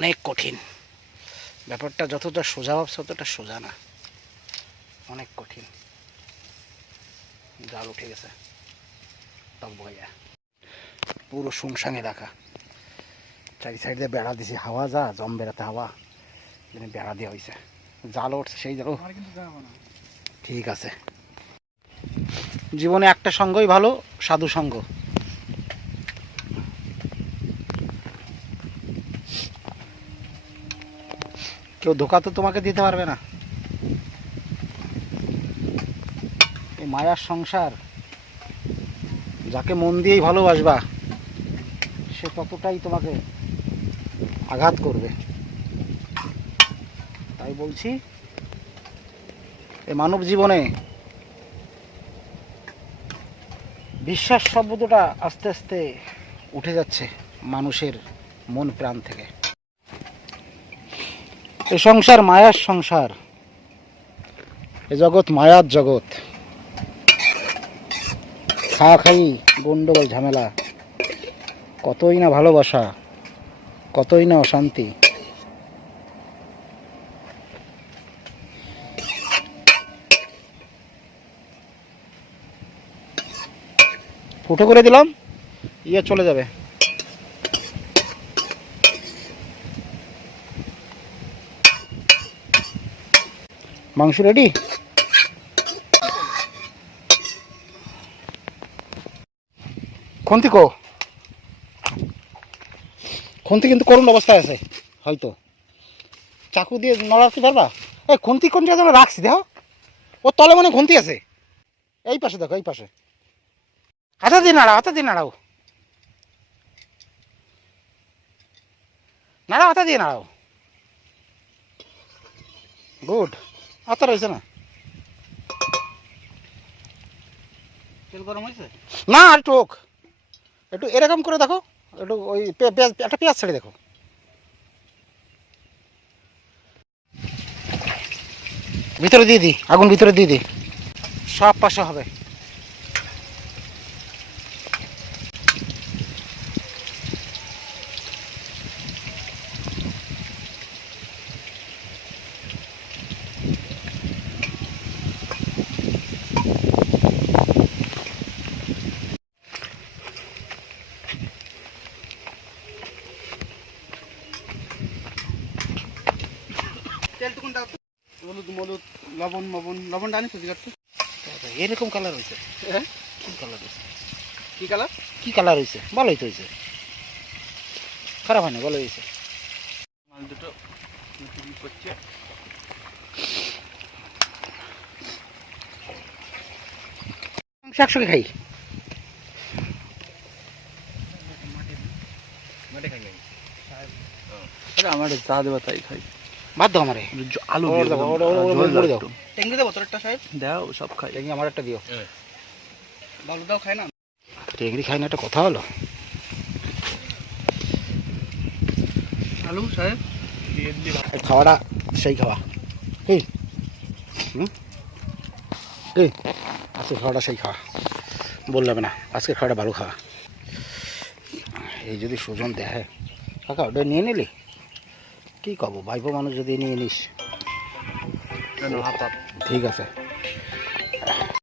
অনেক কঠিন। ব্যাপারটা যতটা সোজা ভাবছে ততটা সোজা না। অনেক কঠিন। জাল উঠে গেছে। টক বইয়া। পুরো শুনশান এলাকা চারি সাইড বেড়া দিছি। হাওয়া যা জম বেড়াতে হাওয়া। বেড়া দেওয়া হয়েছে জাল উঠছে সেই জাল। ঠিক আছে। জীবনে একটা সঙ্গই ভালো সাধু সঙ্গ। কেউ ধোকা তো তোমাকে দিতে পারবে না। এই মায়ার সংসার, যাকে মন দিয়েই ভালোবাসবা, সে ততটাই তোমাকে আঘাত করবে। তাই বলছি এই মানব জীবনে বিশ্বাস শব্দটা আস্তে আস্তে উঠে যাচ্ছে মানুষের মন প্রাণ থেকে। এ সংসার মায়ার সংসার। এ জগৎ মায়ার জগৎ। খা খাই গন্ডগোল, ঝামেলা। কতই না ভালোবাসা, কতই না অশান্তি। ফুটো করে দিলাম ইয়ে চলে যাবে। মাংস রেডি খন্তি কো। খন্তি কিন্তু করুণ অবস্থায় আছে, হয়তো। চাকু দিয়ে নড়াতে পারবা এই খুন্তি কোন জায়গায় রাখছি, দেখো। ও তলে মনে খুন্তি আছে। এই পাশে দেখো, এই পাশে। হাতা দিয়ে নাড়াও হাতা দিয়ে নাড়াও। নাড়াও হাতা দিয়ে নাড়াও। গুড হাতা রয়েছে না? তেল গরম হয়েছে? না আর একটু হোক। একটু এরকম করে দেখো। একটু ওই পেঁয়াজ একটা পেঁয়াজ ছেড়ে দেখো। ভিতরে দিয়ে দিই আগুন ভিতরে দিয়ে দিই। সব পাশে হবে। দাও হলুদ মলুদ লবণ মবন লবণ ডানি এরকম কালার হয়েছে। হ্যাঁ? কি কালার হয়েছে? কি কালার কি কালার হয়েছে? ভালোই তো হয়েছে। খারাপ হয় না ভালো হয়েছে। মাল দুটো করছে। একসঙ্গে খাই। আমার যা দেবো তাই খাই। বাদ দাও আমারে। আলু দাও, দেবো। তোর একটা সাহেব? দাও সব খাই। দেখি আমার একটা দিও বালু দাও খাই না? টেংরি খাই না একটা কথা হলো। আলু সাহেব? এই খাওয়াটা সেই খাওয়া। এই। হুম? এই আজকে খাওয়াটা সেই খাওয়া। বললাম না আজকে খাওয়াটা ভালো খাওয়া। এই যদি সুজন দেখে। কাকা ওটা নিয়ে নিলি? কী কব ভাইপো মানুষ যদি নিয়ে নিস। ঠিক আছে।